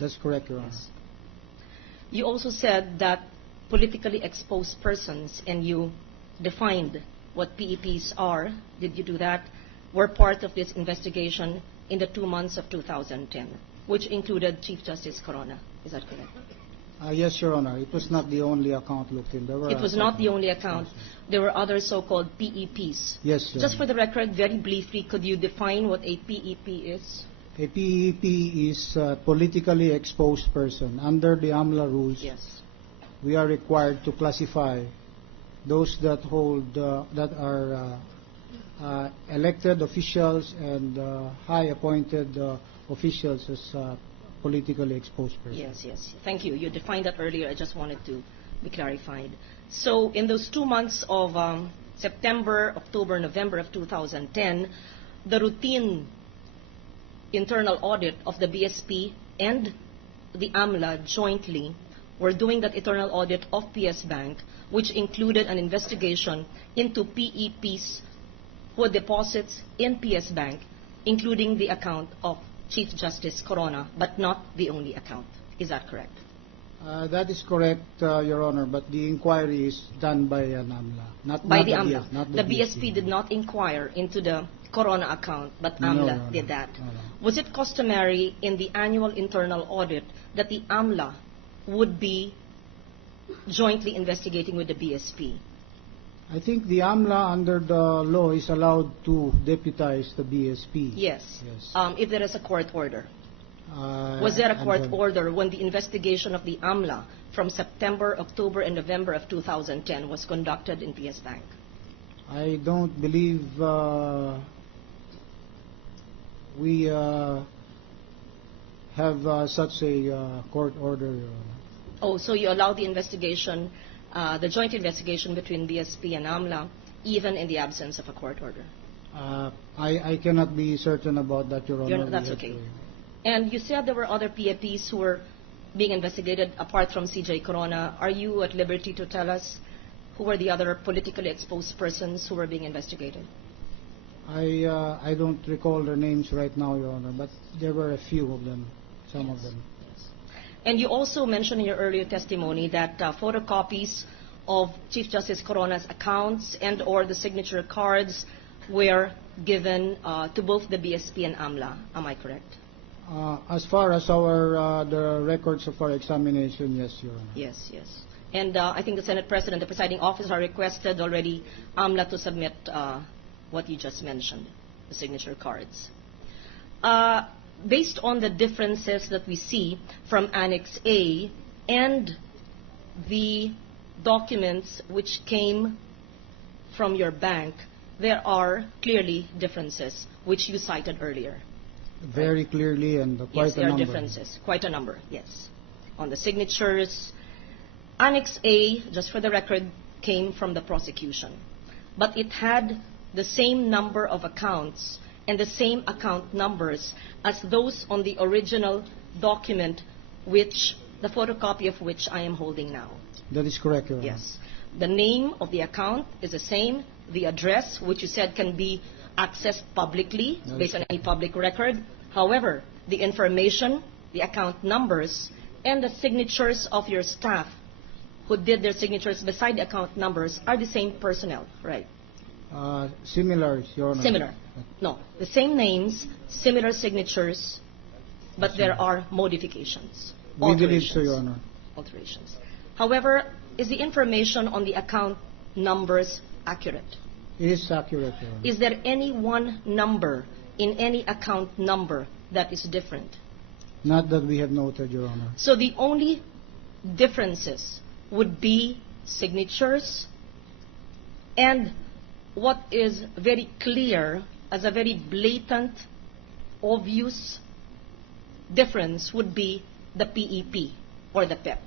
That's correct, Your Honor. Yes. You also said that politically exposed persons, and you defined what PEPs are, did you do that, were part of this investigation in the 2 months of 2010, which included Chief Justice Corona. Is that correct? Yes, Your Honor. It was not the only account looked in. There were It was not the only account. There were other so-called PEPs. Yes, Your Just Honor. for the record, very briefly, could you define what a PEP is? A PEP is a politically exposed person. Under the AMLA rules, Yes. we are required to classify those that hold, that are elected officials and high appointed officials as politically exposed persons. Yes, yes. Thank you. You defined that earlier. I just wanted to be clarified. So in those 2 months of September, October, November of 2010, the routine internal audit of the BSP and the AMLA jointly were doing that internal audit of PS Bank, which included an investigation into PEPs who had deposits in PS Bank, including the account of Chief Justice Corona, but not the only account. Is that correct? That is correct, Your Honor, but the inquiry is done by an AMLA, not By not the AMLA. BS, not The BSP did not inquire into the Corona account, but AMLA no, did that. no. Was it customary in the annual internal audit that the AMLA would be jointly investigating with the BSP? I think the AMLA under the law is allowed to deputize the BSP. Yes. Yes. If there is a court order. Was there a court and, order when the investigation of the AMLA from September, October, and November of 2010 was conducted in PS Bank? I don't believe we have such a court order. Oh, so you allow the investigation, the joint investigation between BSP and AMLA, even in the absence of a court order? I cannot be certain about that, Your Honor. That's okay. And you said there were other PAPs who were being investigated apart from CJ Corona. Are you at liberty to tell us who were the other politically exposed persons who were being investigated? I don't recall their names right now, Your Honor, but there were a few of them, some of them. Yes. And you also mentioned in your earlier testimony that photocopies of Chief Justice Corona's accounts and or the signature cards were given to both the BSP and AMLA. Am I correct? As far as our the records of our examination, yes, Your Honor. Yes, yes. And I think the Senate President, the presiding officer, requested already AMLA to submit what you just mentioned, the signature cards. Based on the differences that we see from Annex A and the documents which came from your bank, there are clearly differences, which you cited earlier. Very clearly and quite yes, a there are number. differences, quite a number, yes. On the signatures, Annex A, just for the record, came from the prosecution. But it had the same number of accounts and the same account numbers as those on the original document, which the photocopy of which I am holding now. That is correct, Your Honor. Yes. The name of the account is the same. The address, which you said can be accessed publicly based on any public record. However, the information, the account numbers, and the signatures of your staff who did their signatures beside the account numbers are the same personnel, right? Similar, Your Honor. Similar. No, the same names, similar signatures, but there are modifications. We believe so, Your Honor. Alterations. However, is the information on the account numbers accurate? It is accurate, Your Honor. Is there any one number in any account number that is different? Not that we have noted, Your Honor. So the only differences would be signatures, and what is very clear as a very blatant, obvious difference would be the PEP or the PEP.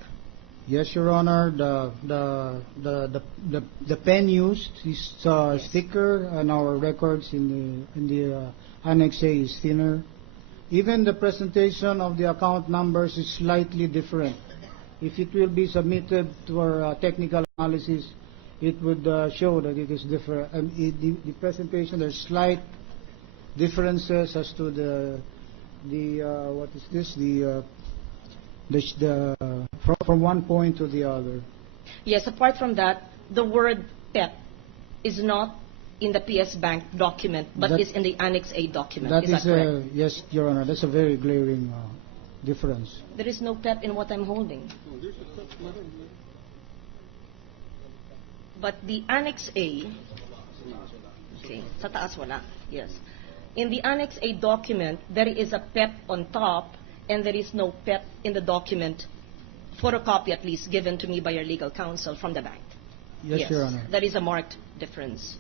Yes, Your Honor. The pen used is Yes. thicker, and our records in the Annex A is thinner. Even the presentation of the account numbers is slightly different. If it will be submitted to our technical analysis, it would show that it is different. And the presentation, there's slight differences as to the what is this? from one point to the other. Yes, apart from that, the word PEP is not in the PS Bank document, but That- is in the Annex A document. That Is that correct? yes, Your Honor, that's a very glaring difference. There is no PEP in what I'm holding. But the Annex A, okay, sa taas wala, yes. In the Annex A document, there is a PEP on top, and there is no PEP in the document, photocopy at least, given to me by your legal counsel from the bank. Yes, Your Honor. That is a marked difference.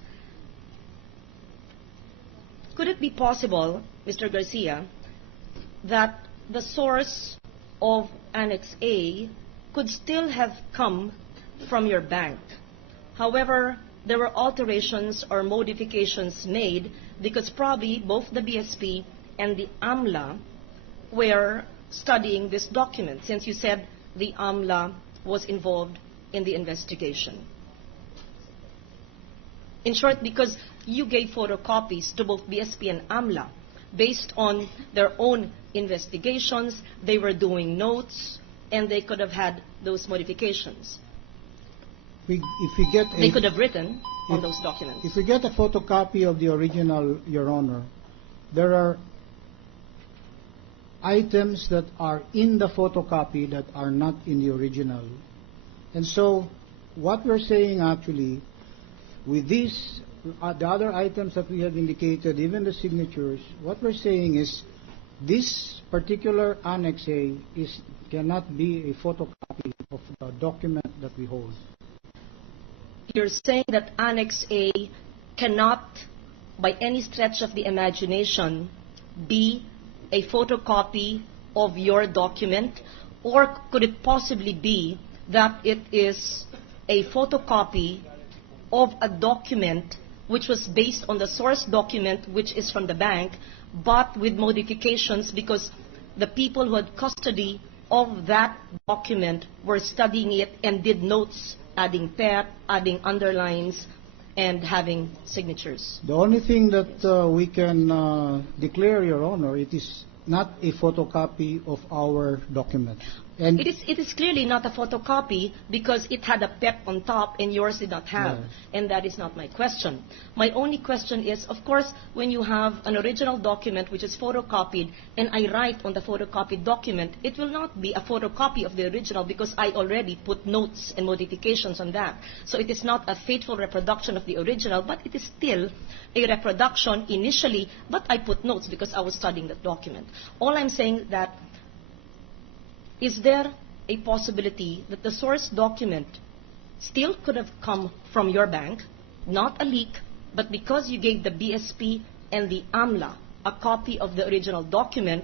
Could it be possible, Mr. Garcia, that the source of Annex A could still have come from your bank? However, there were alterations or modifications made because probably both the BSP and the AMLA were studying this document, since you said the AMLA was involved in the investigation. In short, because you gave photocopies to both BSP and AMLA based on their own investigations, they were doing notes, and they could have had those modifications. If we get They could have written on those documents. If we get a photocopy of the original, Your Honor, there are items that are in the photocopy that are not in the original. And so what we're saying actually, with these, the other items that we have indicated, even the signatures, what we're saying is this particular Annex A cannot be a photocopy of the document that we hold. You're saying that Annex A cannot, by any stretch of the imagination, be a photocopy of your document? Or could it possibly be that it is a photocopy of a document which was based on the source document, which is from the bank, but with modifications because the people who had custody of that document were studying it and did notes, adding PEP, adding underlines, and having signatures? The only thing that we can declare, Your Honor, it is not a photocopy of our document. And It is clearly not a photocopy because it had a PEP on top and yours did not have. Yes. And that is not my question. My only question is, of course, when you have an original document which is photocopied and I write on the photocopied document, it will not be a photocopy of the original because I already put notes and modifications on that. So it is not a faithful reproduction of the original, but it is still a reproduction initially, but I put notes because I was studying that document. All I'm saying that, is there a possibility that the source document still could have come from your bank, not a leak, but because you gave the BSP and the AMLA a copy of the original document,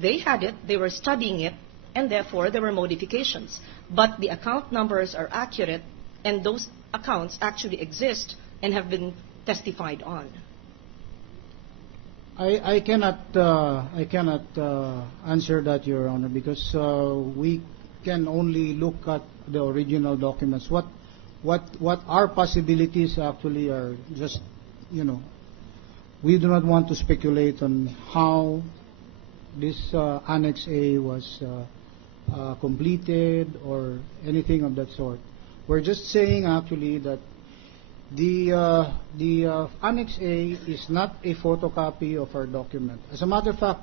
they had it, they were studying it, and therefore there were modifications. But the account numbers are accurate, and those accounts actually exist and have been testified on. I cannot answer that, Your Honor, because we can only look at the original documents. What our possibilities actually are just, we do not want to speculate on how this Annex A was completed or anything of that sort. We're just saying actually that the Annex A is not a photocopy of our document. As a matter of fact,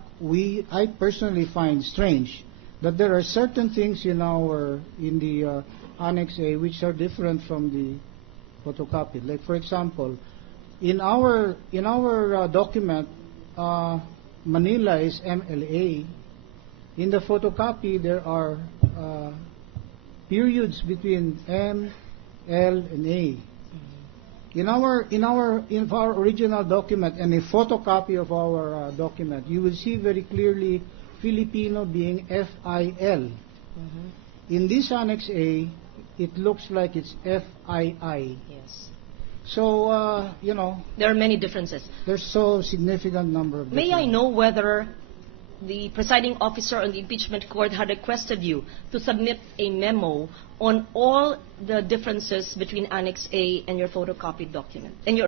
I personally find strange that there are certain things in the Annex A which are different from the photocopy. Like for example, in our document, Manila is MLA. In the photocopy, there are periods between M, L, and A. In our original document and a photocopy of our document, you will see very clearly Filipino being FIL. In this Annex A, it looks like it's FII. Yes. So, There are many differences. there's so significant number of May I differences. know whether the presiding officer on the impeachment court had requested you to submit a memo on all the differences between Annex A and your photocopied document, and your